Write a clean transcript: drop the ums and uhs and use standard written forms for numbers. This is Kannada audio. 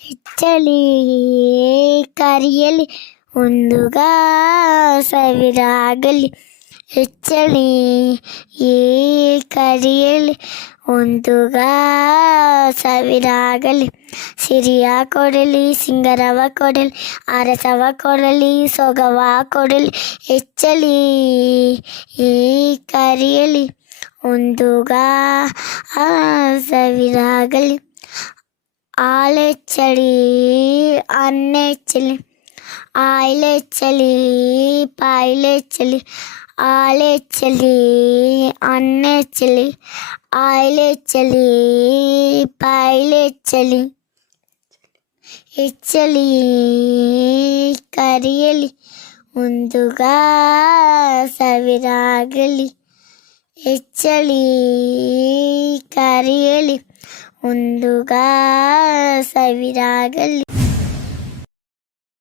ಹೆಚ್ಚಲಿ ಕರಿಯಲಿ ಒಂದುಗಾ ಸಾವಿರಾಗಲಿ. ಹೆಚ್ಚಲಿ ಕರಿಯಲಿ ಒಂದುಗಾ ಸಾವಿರಾಗಲಿ. ಸಿರಿಯ ಕೊಡಲಿ ಸಿಂಗರವ ಕೊಡಲಿ ಅರಸವ ಕೊಡಲಿ ಸೊಗವ ಕೊಡಲಿ. ಹೆಚ್ಚಲಿ ಕರಿಯಲಿ ಒಂದುಗಾ ಸಾವಿರಾಗಲಿ. ಆಳೆಚ್ಚಲಿ ಅನ್ನೆಚ್ಚಲಿ ಆಯ್ಲೆಚ್ಚಲಿ ಪಾಯ್ಲೆಚ್ಚಲಿ. ಆಳೆಚ್ಚಲಿ ಅನ್ನೆಚ್ಚಲಿ ಆಯ್ಲೆಚ್ಚಲಿ ಪಾಯ್ಲೆಚ್ಚಲಿ. ಹೆಚ್ಚಲಿ ಕರಿಯಲಿ ಒಂದುಗಾ ಸಾವಿರಾಗಲಿ. ಹೆಚ್ಚಲಿ ಕರಿಯಲಿ ಒಂದುಗಾ ಸಾವಿರಾಗಲಿ.